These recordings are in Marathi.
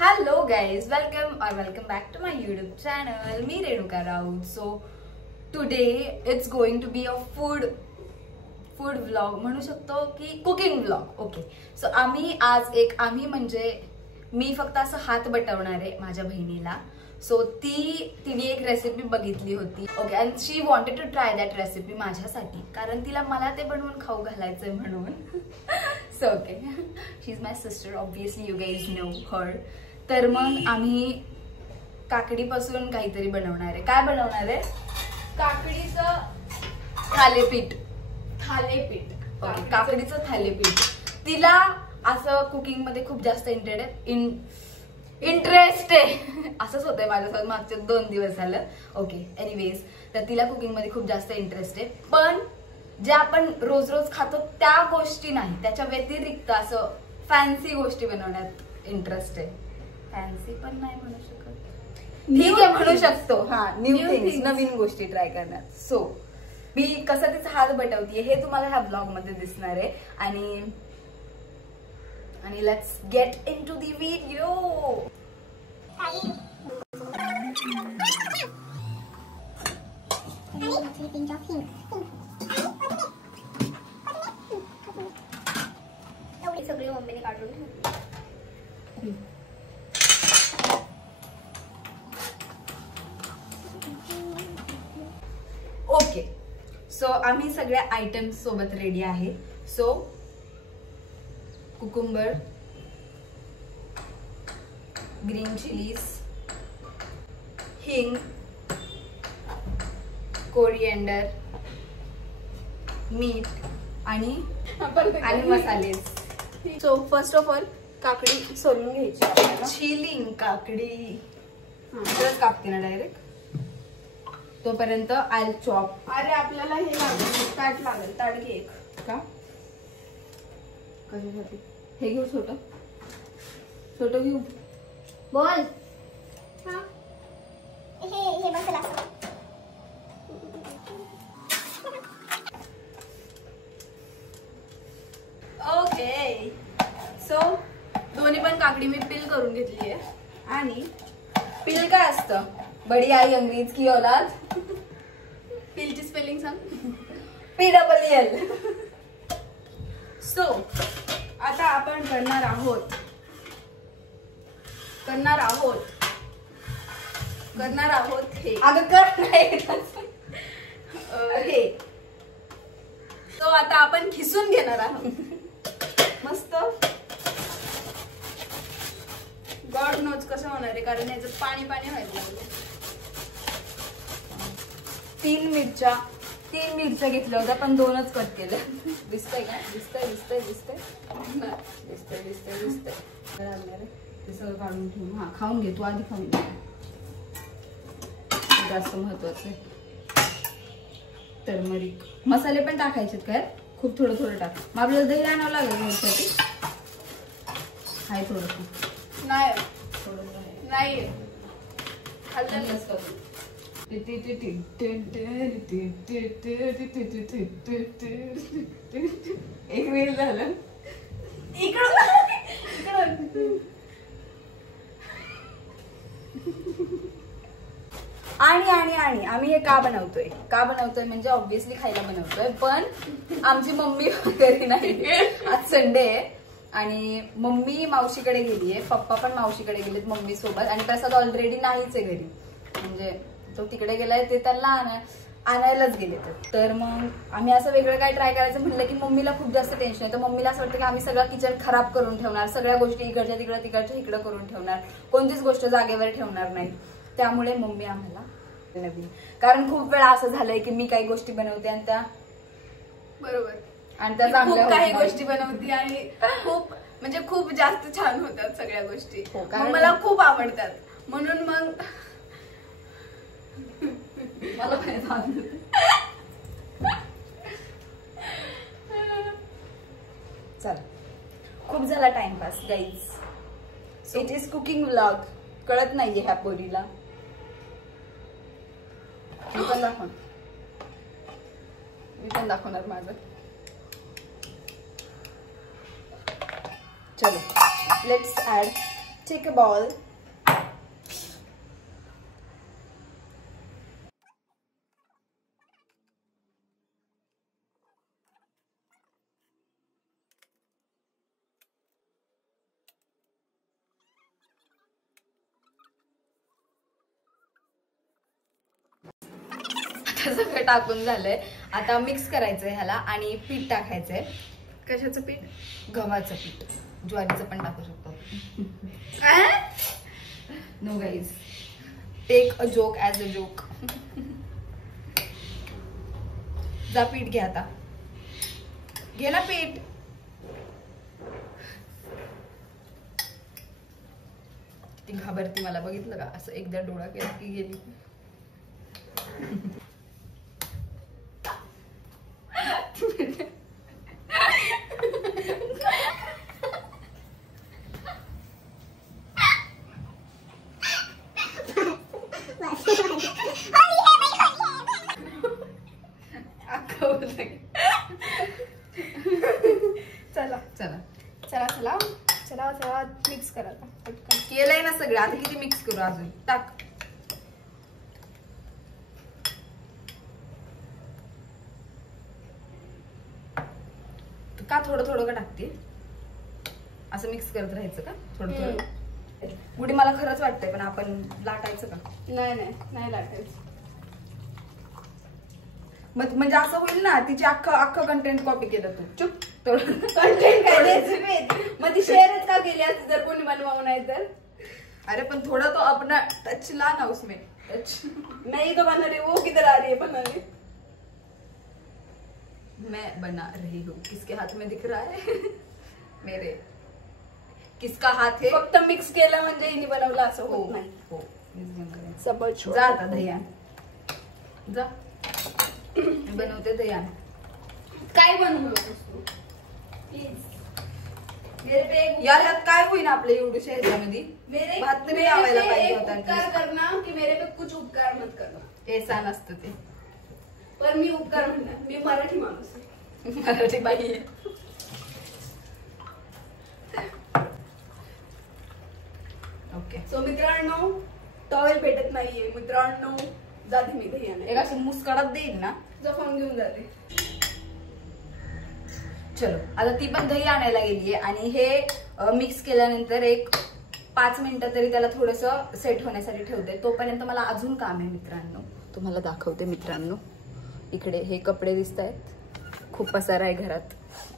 Hello guys, welcome back to my YouTube channel. Me Renuka Raut. So today it's going to be a food vlog म्हणू शकतो की कुकिंग व्लॉग. ओके, सो आम्ही म्हणजे मी फक्त असं हात बटवणार आहे माझ्या बहिणीला. सो तिने एक रेसिपी बघितली होती. Okay, and she wanted to try that recipe माझ्यासाठी, कारण तिला मला ते बनवून खाऊ घालायचंय म्हणून. So okay, she is my sister, obviously you guys know her. तर मग आम्ही काकडीपासून काहीतरी बनवणार आहे. काय बनवणार आहे? काकडीचं थालीपीठ. काकडीचं थालीपीठ. तिला असं कुकिंग मध्ये खूप जास्त इंटरेस्ट आहे. असंच होतंय माझ्यासोबत मागचे 2 दिवस झालं. ओके, एनिवेज, तर तिला कुकिंग मध्ये खूप जास्त इंटरेस्ट आहे. पण जे आपण रोज रोज खातो त्या गोष्टी नाही, त्याच्या व्यतिरिक्त असं फॅन्सी गोष्टी बनवण्यात इंटरेस्ट आहे. फॅन्सी पण नाही म्हणू शकत, ठीक आहे म्हणू शकतो. हा, न्यू थिंग्स, नवीन गोष्टी ट्राय करण्यात. सो मी कसं तिचा हात बटवतीये हे तुम्हाला ह्या ब्लॉग मध्ये दिसणार आहे. आणि let's get into the video. सगळी मम्मीने काढून ठेवली. ओके, सो आम्ही सगळ्या आयटम्स सोबत रेडी आहे. सो कुकुंबर, ग्रीन चिलीज, हिंग, कोरिएंडर, मीठ आणि मसाले. सो फर्स्ट ऑफ ऑल काकडी सोलून घ्यायची. चिलिंग काकडी कापते ना डायरेक्ट. तोपर्यंत आय चॉप. अरे आपल्याला हे लागेल, ताट लागेल. ताट घे एक. का कशासाठी? हे घेऊ? छोट घेऊ? बोल. हे मसाला. ओके, सो दोन्ही पण काकडी मी पील करून घेतली आहे. आणि पील काय असतं? बडी आई अंग्रेज की औलाद. पीलची स्पेलिंग सांग. PLL. सो आता आपण करणार आहोत हे. अगं कर नाही हे. सो आता आपण खिसून घेणार आहोत मस्त. गॉड नोज कसं होणार आहे, कारण याचं पाणी व्हायला लागलं. 3 मिरच्या घेतल्या होत्या, पण 2च कट केल्या. दिसतंय का? दिसतंय. ते सगळं काढून ठेवू. हा, खाऊन घे तू, आधी खाऊन घे, जास्त महत्वाचं आहे. टर्मरिक मसाले पण टाकायचे काय? खूप थोडं टाक. मग आपल्याला दही आणावं लागेल ह्यासाठी. हाय थोडं नाही खाल्लं एक रील झालं. आणि आम्ही हे का बनवतोय म्हणजे ऑब्विसली खायला बनवतोय. पण आमची मम्मी घरी नाही. आज संडे आहे आणि मम्मी मावशीकडे गेलीये, पप्पा पण मावशीकडे गेलेत मम्मी सोबत. आणि प्रसाद ऑलरेडी नाहीच आहे घरी, म्हणजे तो तिकडे गेलाय, ते त्यांना आणायलाच गेले. तर मग आम्ही असं वेगळं काय ट्राय करायचं म्हणलं की मम्मीला खूप जास्त टेन्शन आहे. तर मम्मीला असं वाटतं की आम्ही सगळं किचन खराब करून ठेवणार, सगळ्या गोष्टी इकडच्या तिकडं करून ठेवणार, कोणतीच गोष्ट जागेवर ठेवणार नाही. त्यामुळे मम्मी आम्हाला नवीन, कारण खूप वेळा असं झालंय की मी काही गोष्टी बनवते आणि त्या बरोबर आणि त्या चांगल्या काही गोष्टी बनवते आणि खूप जास्त छान होतात सगळ्या गोष्टी. कारण मला खूप आवडतात, म्हणून मग मला चल, खूप झाला timepass guys. It is cooking vlog. कळत नाहीये ह्या पोरीला. मी पण दाखवणार माझं. चलो, let's add take a ball. सगळं टाकून झालंय. आता मिक्स करायचंय ह्याला आणि पीठ टाकायचंय. कशाचं पीठ? गव्हाचं पीठ. ज्वारीचं पण टाकू शकतो. No guys, take a joke as a joke. जा पीठ घे आता. घे ना पीठ. ती घाबरती मला, बघितलं का? असं एकदा डोळा केला की गेली. चला चला चला चला चला चला मिक्स करा पटकन. केलंय ना सगळं, आता किती मिक्स करू अजून? टाक. का थोडं थोडं का टाकते? असं मिक्स करत राहायचं का थोडं थोडं? पुढे मला खरंच वाटतंय, पण आपण लाटायचं का? नाही नाही नाही लाटायचं. म्हणजे असं होईल ना, तिचे अख्खं कंटेंट कॉपी केलं तू. चुप. कंटेंट काय द्यायचं? मग ती शेअरच का केली असं जर कोणी बनवावं नाही तर? अरे पण थोड़ा तो अपना टच ला ना उसमें. टच. मैं ही तो बना रही हूँ, वो किधर आ रही है बनाने? मैं बना रही हूँ. किसके हाथ में दिख रहा है? मेरे. किसका हात है? फक्त मिक्स केलं म्हणजे हिने बनवलं असं होत नाही. हो. समज. जा आता दह्यान. जा. बनवते दह्यान. काय बनवू प्लीज. मेरे पे यार यात काय होईल आपल्या एवढ्याशा ह्याच्यामध्ये? मेरे भात तरी लावायला पाहिजे एक होता. उपकार करना की मेरे पे कुछ उपकार मत करना. एहसान असतं ते. पण मी उपकार म्हणणार, मी मराठी माणूस आहे. मराठी बाई आहे. ओके. सो मित्रांनो, टॉवेल भेटत नाहीये मित्रांनो. जाते मी दही आणायला. एक अशी मुस्कळात देईल ना. जपून घेऊन जाते. चलो आता ती पण दही आणायला गेलीये आणि हे मिक्स केल्यानंतर एक 5 मिनिटं तरी त्याला थोडस सेट होण्यासाठी ठेवते. तोपर्यंत मला अजून काम आहे मित्रांनो. तुम्हाला दाखवते मित्रांनो. इकडे हे कपडे दिसत आहेत, खूप पसारा आहे घरात.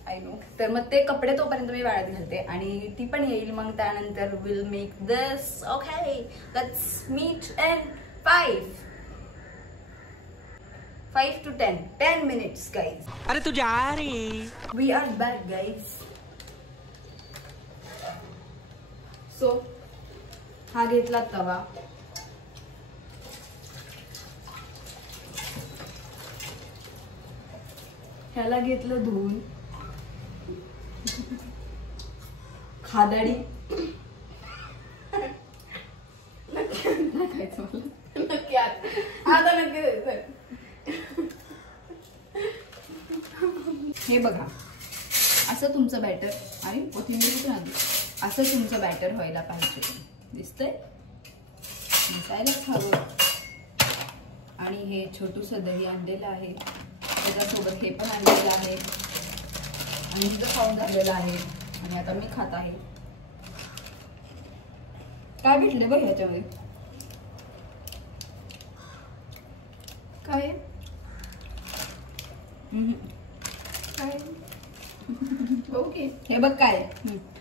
I know. तर मग ते कपडे तोपर्यंत मी वाळत घालते आणि ती पण येईल. मग त्यानंतर will make this. Okay, let's meet in 5 to 10 minutes guys. अरे तू जा रही. We are back guys. So हा घेतला तवा. ह्याला घेतलं धुवून. खादाडी टाकायचं मला. नक्की आता नक्की द्यायचं. हे बघा, असं तुमचं बॅटर. आणि कोथिंबीर कुठे आणली? असं तुमचं बॅटर व्हायला पाहिजे. दिसतंय? दिसायलाच हवं. आणि हे छोटूसं दही आणलेलं आहे, त्याच्यासोबत हे पण आणलेलं आहे आणि इथं खाऊन झालेलं आहे. आणि आता मी खात आहे. काय भेटले बघ ह्याच्यामध्ये? काय काय ओके. हे बघ काय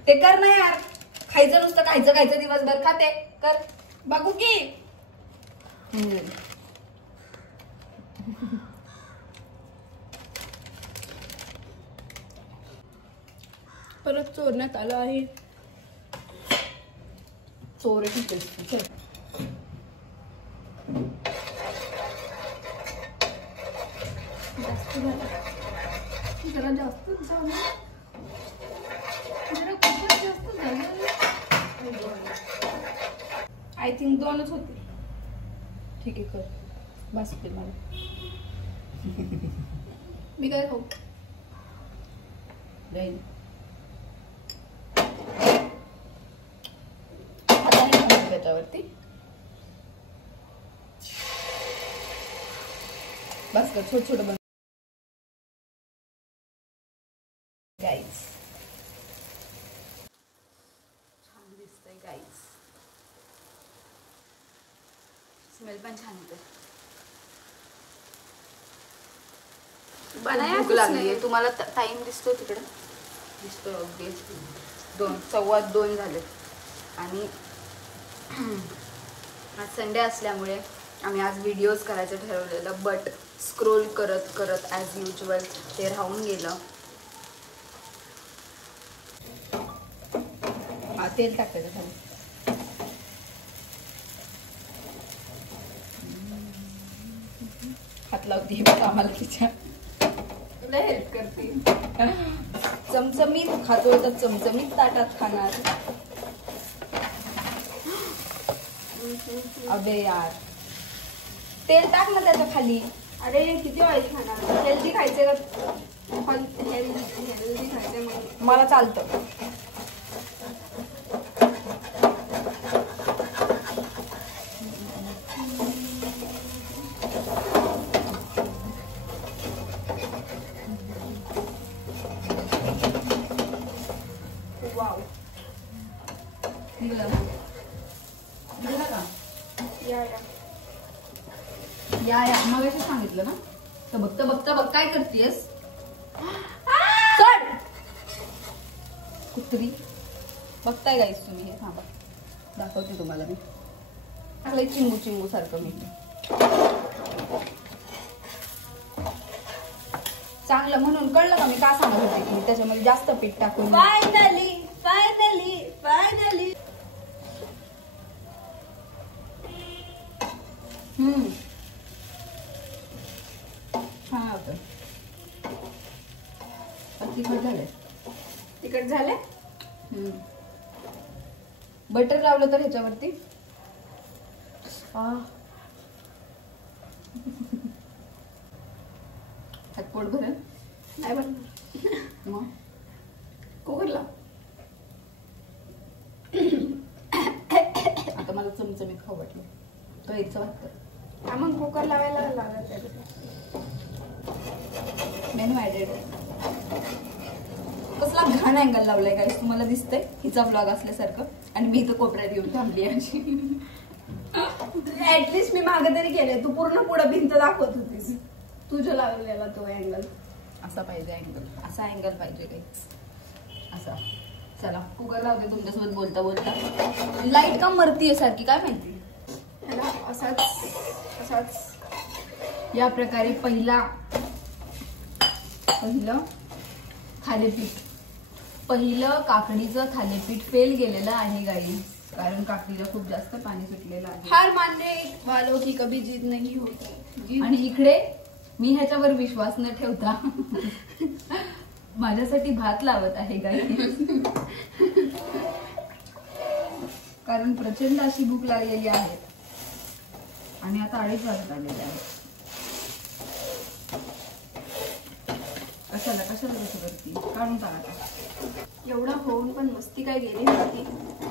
ते कर ना यार. खायचं नुसतं खायचं दिवसभर. खाते कर. बघू की. परत चोरण्यात आलं आहे. चोर ठीक आहे. चल जास्त झालं. जरा जास्त झालं. जरा खूपच जास्त झालं. आय थिंक 2च होते. ठीक आहे कर. बस ते मला. मी काय खाऊ? राहील. याच्यावरती. बस कर, छोट छोट बन गाईज. छान दिसतंय गाईज. स्मेल पण छान येते. भूक लागली. तुम्हाला टाइम दिसतो तिकडे? दिसतो अगदी. 2:15 झाले. आणि आज संडे असल्यामुळे आम्ही आज व्हिडिओज करायचं ठरवलेलं, बट स्क्रोल करत करत ॲज युजल ते राहून गेलं. तेल टाकायचं खाली. हात लावते आम्हाला तिच्या. तुला हेल्प करते. चमचमीत खातोय तर चमचमीत ताटात खाणार. अबे यार, तेल टाक ना त्याच्या खाली. अरे किती ऑइल खाणार? हेल्दी खायचे का? हेल्दी खायचे मला चालतं. वाव, या मग असं सांगितलं ना. तर बघता बघ काय करतेस? कुत्री बघताय गाईस तुम्ही हे? हा बघ, दाखवते तुम्हाला मी. टाकलंय चिंगू चिंगू सारखं मी. चांगलं म्हणून कळलं का मी का सांगत होते की त्याच्यामध्ये जास्त पीठ टाकून. Finally finally finally. छान होतं. तिखट झाले. तिखट झाले. बटर लावलं तर ह्याच्यावरती पोट भरेल नाही भरणार. मग कुकरला आता मला चमचमीत खाऊ वाटलं तो एकचं वाटतं. मग कुकर लावायला लागत. Menu added. कसला घाण अँगल लावलाय गाईस, तुम्हाला दिसतंय हिचा ब्लॉग असल्यासारखं. आणि मी इथं कोपऱ्यात येऊन थांबली अशी. ऍटलिस्ट मी मागे तरी केले. तू पूर्ण पुढं भिंत दाखवत होतीस. तुझ्या लावलेला तो अँगल असा पाहिजे. असा अँगल पाहिजे गाईस, असा. चला कुकर लावते तुमच्यासोबत बोलता बोलता. लाईट का मरतीये सारखी काय माहिती. असाच या प्रकारे पहिलं काकडीचं थालीपीठ फेल गेलेलं आहे गाईस. कारण काकडीला खूप जास्त पाणी सुटलेलं आहे. हार मानने वालों की कभी जीत नहीं होती. आणि इकडे मी ह्याच्यावर विश्वास न ठेवता माझ्यासाठी भात लावत आहे गाईस. कारण प्रचंड अशी भूक लागलेली आहे. आणि आता 2:30 वाजत आलेले आहे. कशाला तसं करती? काढून टाका. एवढा होऊन पण मस्ती काय गेली नव्हती.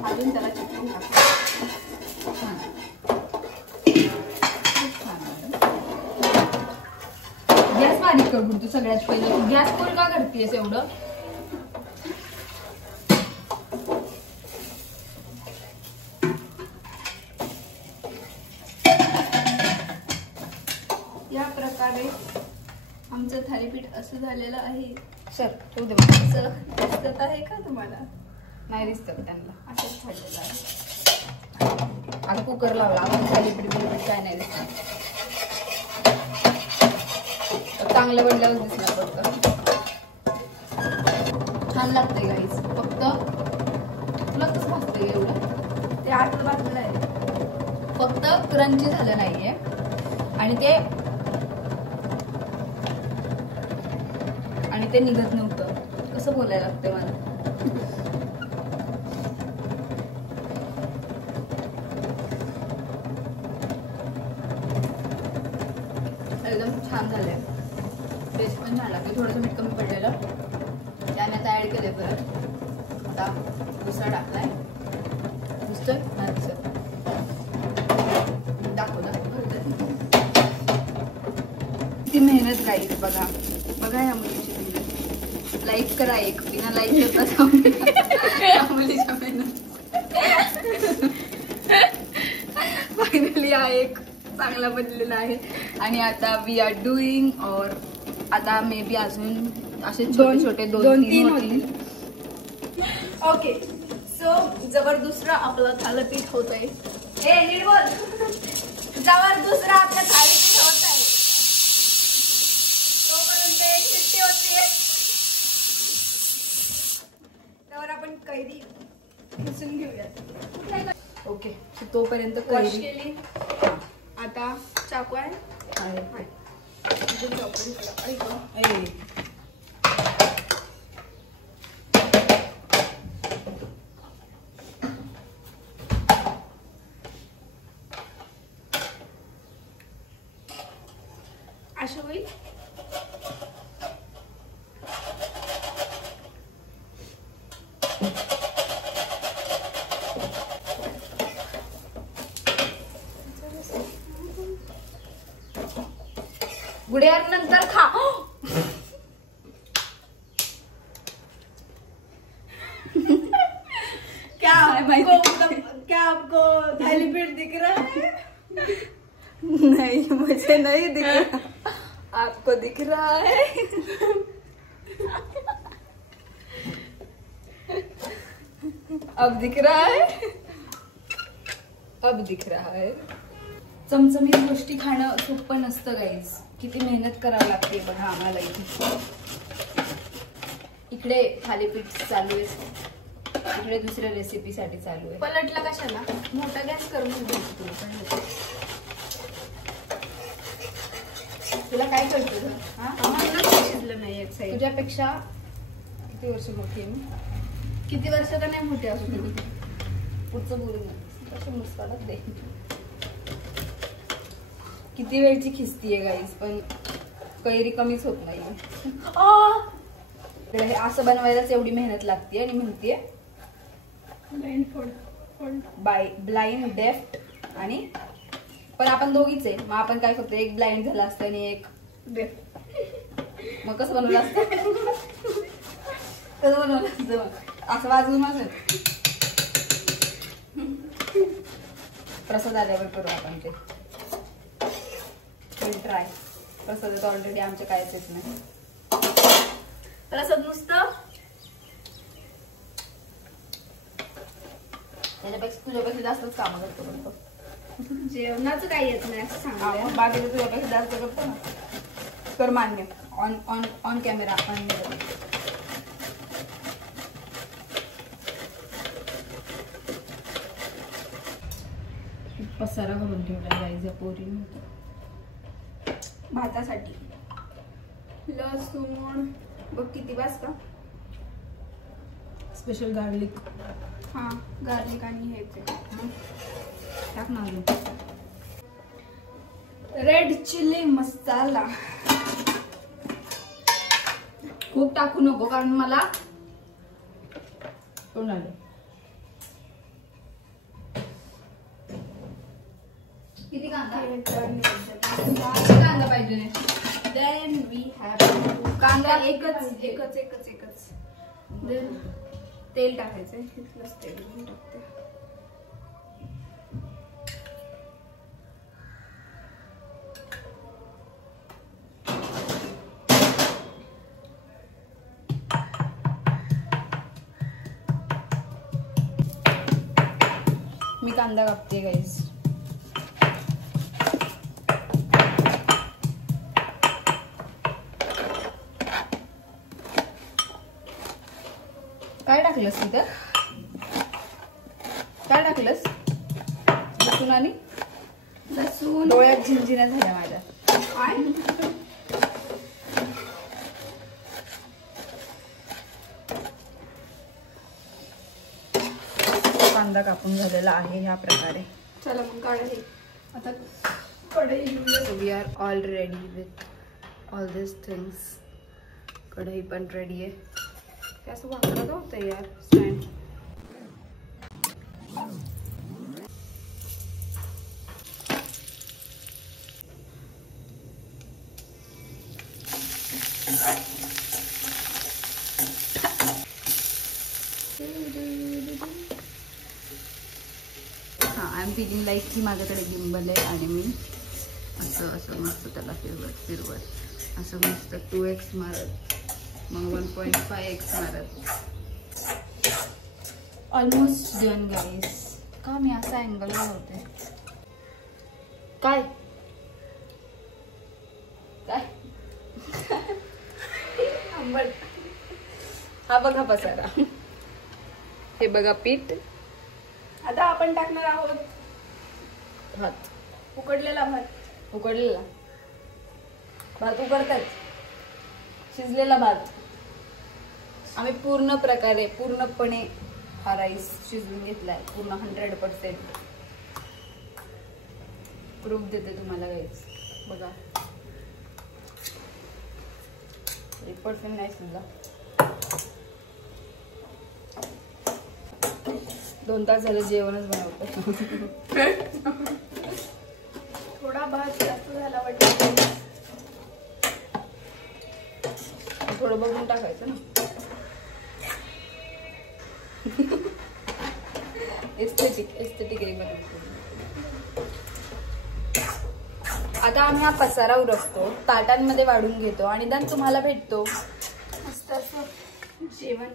अजून त्याला चिकटून टाका. गॅस बारीक कर तू सगळ्यात पहिलं. तू गॅस कोण का करतेस एवढं? या प्रकारे आमचं थालीपीठ असं झालेलं आहे. सर ठेवू दे. दिसत आहे का तुम्हाला? नाही दिसत त्यांना. असंच झालेलं आहे. आता कुकर लावला. आपण थालीपीठ काय नाही दिसत. चांगलं बनल्यावर दिसणार फक्त. छान लागतंय गाईस. फक्त तुला कसं भाजतंय एवढं? ते आठ भाजलेलं आहे. फक्त क्रंची झालं नाहीये. आणि ते निघत नव्हतं. कसं बोलायला लागतंय मला. एकदम छान झालंय. टेस्ट पण छान लागते. थोडंसं मीठ कमी पडलेलं त्याने आता ऍड केलंय. परत आता दुसरा टाकलाय. दिसतोय ना? दिसत किती मेहनत गाईस, बघा बघा या मुलीची मेहनत. लाईक करा, एक बिना लाईक करता मुलीच्या मेहनत. फायनली हा एक चांगला बनलेला आहे. आणि आता वी आर डुईंग और आता मे बी अजून असे छोटे छोटे 2-3 होतील. ओके सो जवळ दुसरं आपलं थालीपीठ होतंय. हे नीट बोल. जवळ दुसरं आपलं थालीपीठ होत आहे तोपर्यंत एक शिट्टी होतीये. त्यावर आपण कैरी खिसून घेऊयात. ओके तोपर्यंत कैरी केली. आता चाकू आहे. असं होईल. गुड्यार नंतर खा. क्या आपको थालीपीठ दिख रहा है? नहीं मुझे नहीं दिख रहा. आपको दिख रहा है? अब दिख रहा है. अब दिख रहा है. चमचमीत गोष्टी खाणं सोपं नसतं गाईज. किती मेहनत करावी लागते बघा आम्हाला इथे. इकडे थालीपीठ चालू आहे, इकडे दुसऱ्या रेसिपी साठी चालू आहे. पलटला कशाला? मोठा गॅस करून तुला काय कळतं? शिजलं नाही एक साईड. तुझ्यापेक्षा किती वर्ष मोठी आहे मी? किती वर्ष का नाही मोठी असू दे. पुढचं बोलू नये कशी मुस्काडत दे. किती वेळची खिस्तीये गाईस, पण कैरी कमीच होत नाही. हे असं बनवायलाच एवढी मेहनत लागते. आणि म्हणतीये ब्लाइंड डेफ्ट. आणि पण आपण दोघीच आहे, मग आपण काय करतो, एक ब्लाइंड झाला असतं आणि एक डेफ्ट. मग कसं बनवलं असतं? कसं बनवलं असतं? असं वाजवून माझं प्रसाद आल्यावर करू आपण ते. ट्राय. प्रसाद ऑलरेडी आमच्या कायच येत नाही. प्रसाद नुसतं त्याच्यापेक्षा तुझ्यापेक्षा जास्तच काम करतो. जेवणाचं काही येत नाही असं सांग. बाकीचं तुझ्यापेक्षा जास्त करतो ना. कर मान्य. ऑन कॅमेरा मान्य. पसारा करून ठेवला जायचं पोरीने भातासाठी. लसूण बघ किती बास का. Special garlic. हा गार्लिक आणि हे टाक ना. रेड चिली मसाला खूप टाकू नको कारण मला कोण आलं. किती कांदा पाहिजे. देन वी हॅव कांदा एकच देन तेल टाकायचंय. प्लस तेल टाकते. मी कांदा कापते गाईस. काय टाकलंस तिथं? काय टाकलंस? लसूण आणि लसूण. डोळ्यात झिंझिण्या झाल्या माझ्या. कांदा कापून झालेला आहे ह्या प्रकारे. चला मग कढई. आता कढई घेऊया. We are all ready with all this things. कढई पण रेडी आहे. असं वाकडं होतं यार स्टँड. हां, आय एम फीलिंग लाईक की माझ्याकडे गिम्बल आहे आणि मी असं असं मस्त त्याला फिरवत असं मस्त 2x मारत, मग 1.5x मारत. ऑलमोस्ट डन गाईस. का मी असा अँगल होते काय काय आंबट. हा बघा पसारा. हे बघा पीठ. आता आपण टाकणार आहोत भात. उकडलेला भात. उकडलेला भात उकडतात. शिजलेला भात. आम्ही पूर्णपणे हा राईस शिजवून घेतलाय पूर्ण 100%. प्रूफ देते तुम्हाला गाईस. बघा 1% नाही शिजला. 2 तास झालं जेवणच बनवतो. थोडा भात जास्त झाला वाटतं. थोडं बघून टाकायचं ना. एस्थेटिक आहे बनवतो. आता आम्ही हा पसारा उरकतो, ताटांमध्ये वाढून घेतो आणि देन तुम्हाला भेटतो. मस्त असं जेवण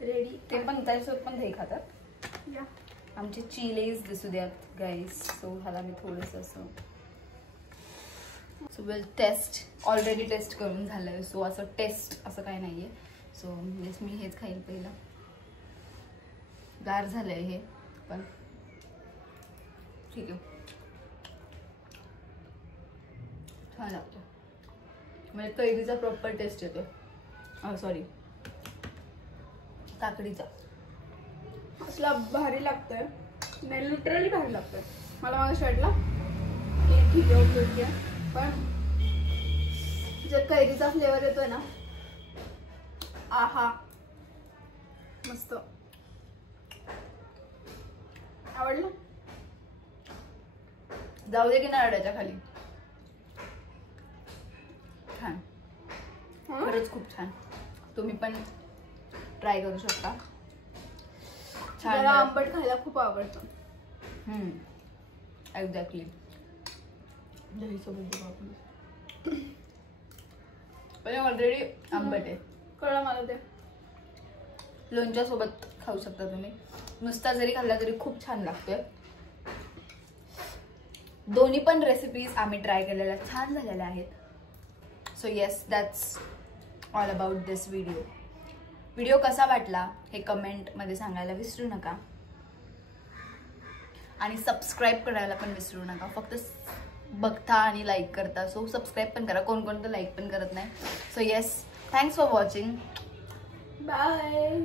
रेडी. ते पण त्याच्यासोबत पण दही खातात. या आमचे चिलेज दिसू द्यात गाईस. सो ह्याला मी थोडंसं असं so well taste already taste करून झालंय. सो असं टेस्ट असं काही नाहीये. सो येस मी हेच खाईल पहिलं. गार झालंय हे पण ठीक आहे. छान लागतो. म्हणजे कैरीचा प्रॉपर टेस्ट येतो. सॉरी काकडीचा. असला भारी लागतोय. नाही लिटरली भारी लागतोय. मला माझ्या शर्टला ठीक आहे पण जे कैरीचा फ्लेवर येतोय ना, आहा मस्त. आवडलं. जाऊ दे की नारळाच्या खाली. छान खरंच खूप छान. तुम्ही पण ट्राय करू शकता. मला आंबट खायला खूप आवडतं. एक्झॅक्टली. दही सोबत पण ऑलरेडी आंबट आहे. कळलं मला ते. लोणच्या सोबत खाऊ शकता तुम्ही. नुसता जरी खाल्ला तरी खूप छान लागतोय. दोन्ही पण रेसिपीज आम्ही ट्राय केलेल्या छान झालेल्या आहेत. So yes that's all about this video. Video कसा वाटला हे कमेंटमध्ये सांगायला विसरू नका आणि सबस्क्राईब करायला पण विसरू नका. फक्त बघता आणि लाईक करता. सो सबस्क्राईब पण करा. कोण तर लाईक पण करत नाही. So yes thanks for watching. Bye.